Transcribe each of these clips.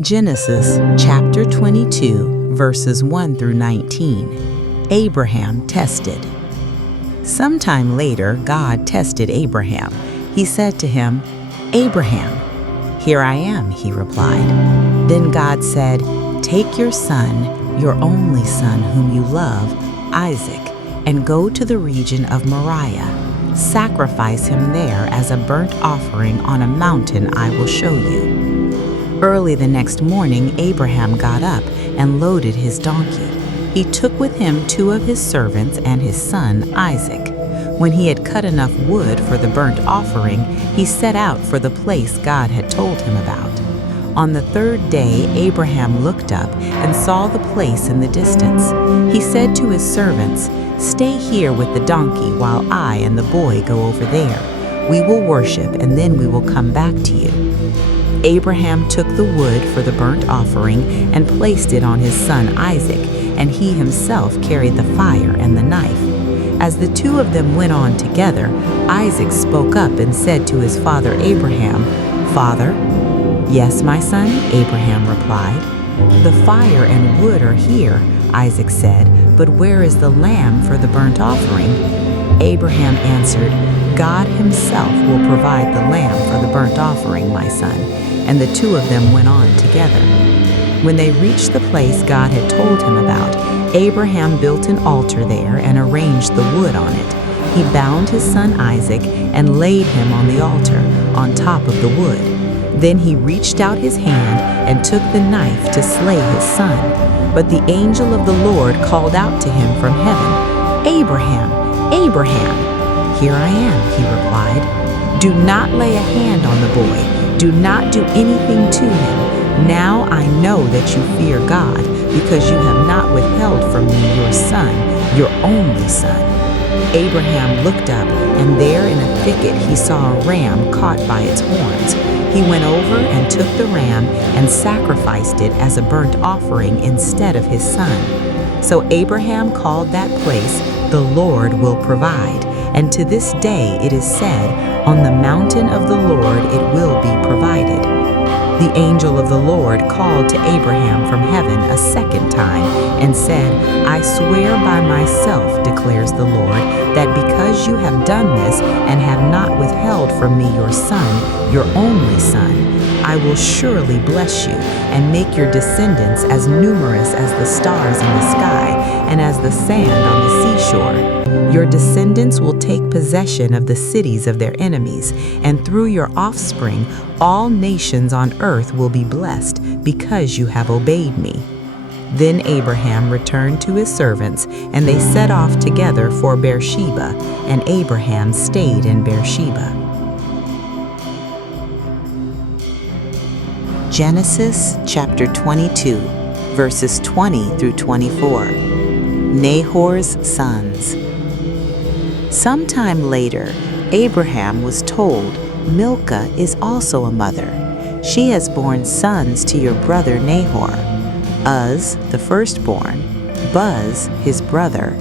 Genesis chapter 22, verses 1 through 19. Abraham tested. Sometime later, God tested Abraham. He said to him, "Abraham." "Here I am," he replied. Then God said, "Take your son, your only son whom you love, Isaac, and go to the region of Moriah. Sacrifice him there as a burnt offering on a mountain I will show you." Early the next morning, Abraham got up and loaded his donkey. He took with him 2 of his servants and his son Isaac. When he had cut enough wood for the burnt offering, he set out for the place God had told him about. On the 3rd day, Abraham looked up and saw the place in the distance. He said to his servants, "Stay here with the donkey while I and the boy go over there. We will worship and then we will come back to you." Abraham took the wood for the burnt offering and placed it on his son Isaac, and he himself carried the fire and the knife. As the 2 of them went on together, Isaac spoke up and said to his father Abraham, "Father?" "Yes, my son," Abraham replied. "The fire and wood are here," Isaac said, "but where is the lamb for the burnt offering?" Abraham answered, "God himself will provide the lamb for the burnt offering, my son." And the 2 of them went on together. When they reached the place God had told him about, Abraham built an altar there and arranged the wood on it. He bound his son Isaac and laid him on the altar, on top of the wood. Then he reached out his hand and took the knife to slay his son. But the angel of the Lord called out to him from heaven, "Abraham, Abraham." "Here I am," he replied. "Do not lay a hand on the boy. Do not do anything to him. Now I know that you fear God, because you have not withheld from me your son, your only son." Abraham looked up, and there in a thicket he saw a ram caught by its horns. He went over and took the ram and sacrificed it as a burnt offering instead of his son. So Abraham called that place, "The Lord will provide." And to this day it is said, "On the mountain of the Lord it will be provided." The angel of the Lord called to Abraham from heaven a second time and said, "I swear by myself, declares the Lord, that because you have done this and have not withheld from me your son, your only son, I will surely bless you and make your descendants as numerous as the stars in the sky and as the sand on the seashore. Your descendants will take possession of the cities of their enemies, and through your offspring all nations on earth will be blessed because you have obeyed me." Then Abraham returned to his servants, and they set off together for Beersheba, and Abraham stayed in Beersheba. Genesis chapter 22, verses 20 through 24. Nahor's sons. Sometime later, Abraham was told, "Milcah is also a mother. She has borne sons to your brother Nahor: Uz, the firstborn, Buz, his brother,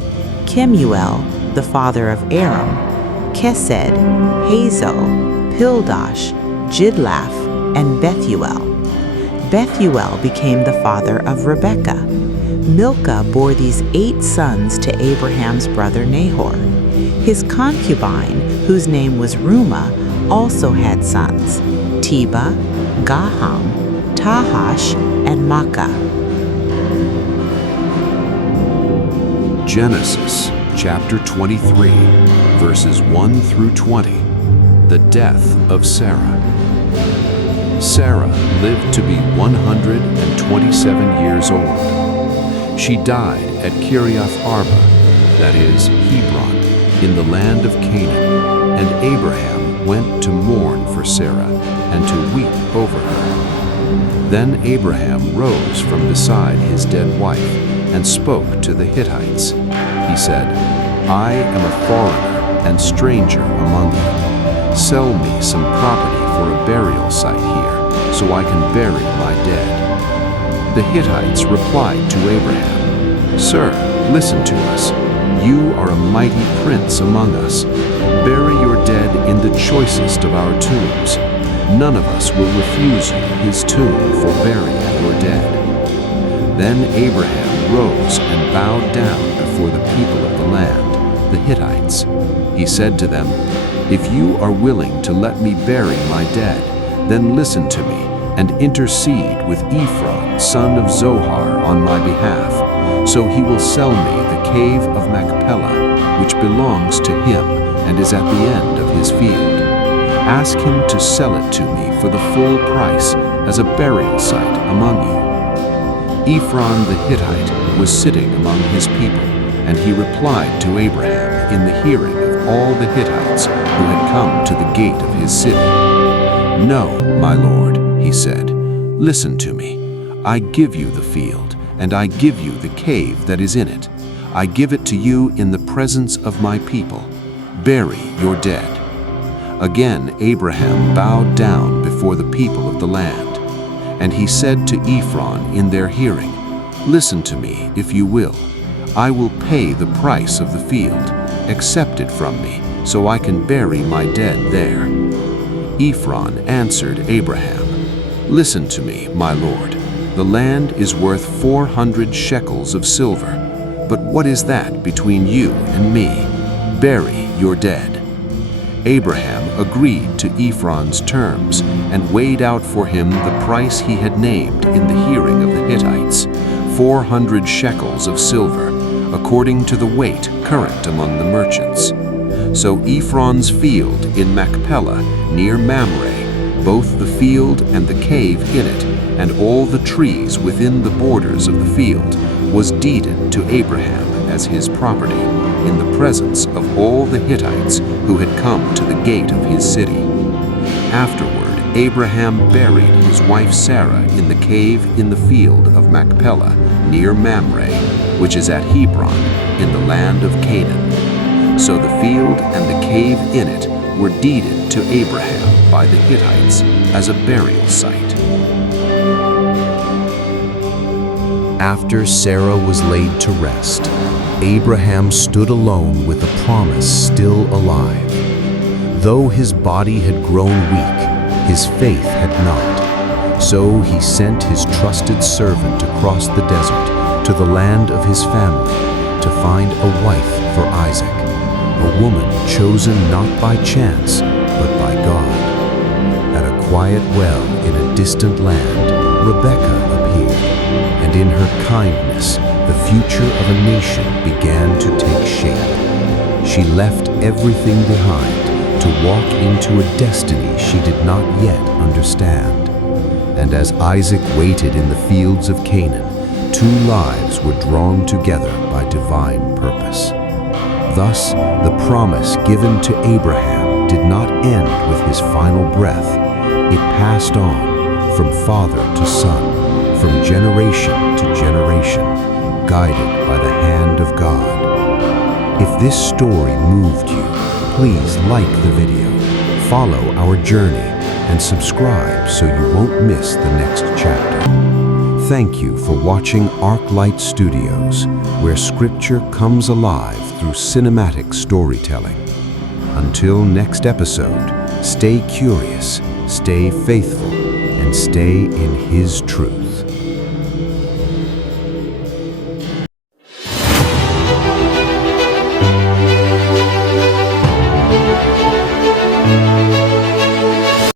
Kemuel, the father of Aram, Kesed, Hazo, Pildash, Jidlaph, and Bethuel. Bethuel became the father of Rebekah. Milcah bore these 8 sons to Abraham's brother Nahor. His concubine, whose name was Reumah, also had sons: Tebah, Gaham, Tahash, and Makkah. Genesis chapter 23, verses 1 through 20. The death of Sarah. Sarah lived to be 127 years old. She died at Kiriath Arba, that is, Hebron, in the land of Canaan, and Abraham went to mourn for Sarah and to weep over her. Then Abraham rose from beside his dead wife and spoke to the Hittites. He said, "I am a foreigner and stranger among you. Sell me some property for a burial site here, so I can bury my dead." The Hittites replied to Abraham, "Sir, listen to us. You are a mighty prince among us. Bury your dead in the choicest of our tombs. None of us will refuse you his tomb for burial." Then Abraham rose and bowed down before the people of the land, the Hittites. He said to them, "If you are willing to let me bury my dead, then listen to me and intercede with Ephron, son of Zohar, on my behalf. So he will sell me the cave of Machpelah, which belongs to him and is at the end of his field. Ask him to sell it to me for the full price as a burial site among you." Ephron the Hittite was sitting among his people, and he replied to Abraham in the hearing of all the Hittites who had come to the gate of his city. "No, my lord," he said, "listen to me. I give you the field, and I give you the cave that is in it. I give it to you in the presence of my people. Bury your dead." Again Abraham bowed down before the people of the land, and he said to Ephron in their hearing, "Listen to me, if you will. I will pay the price of the field. Accept it from me, so I can bury my dead there." Ephron answered Abraham, "Listen to me, my lord. The land is worth 400 shekels of silver. But what is that between you and me? Bury your dead." Abraham agreed to Ephron's terms and weighed out for him the price he had named in the hearing of the Hittites, 400 shekels of silver, according to the weight current among the merchants. So Ephron's field in Machpelah near Mamre, both the field and the cave in it, and all the trees within the borders of the field, was deeded to Abraham as his property, in the presence of all the Hittites who had come to the gate of his city. Afterward, Abraham buried his wife Sarah in the cave in the field of Machpelah near Mamre, which is at Hebron, in the land of Canaan. So the field and the cave in it were deeded to Abraham by the Hittites as a burial site. After Sarah was laid to rest, Abraham stood alone with the promise still alive. Though his body had grown weak, his faith had not. So he sent his trusted servant across the desert to the land of his family to find a wife for Isaac, a woman chosen not by chance, but by God. At a quiet well in a distant land, Rebekah appeared, and in her kindness, the future of a nation began to take shape. She left everything behind to walk into a destiny she did not yet understand. And as Isaac waited in the fields of Canaan, two lives were drawn together by divine purpose. Thus, the promise given to Abraham did not end with his final breath. It passed on from father to son, from generation to generation, guided by the hand of God. If this story moved you, please like the video, follow our journey, and subscribe so you won't miss the next chapter. Thank you for watching Arklight Studios, where scripture comes alive through cinematic storytelling. Until next episode, stay curious, stay faithful, and stay in His truth.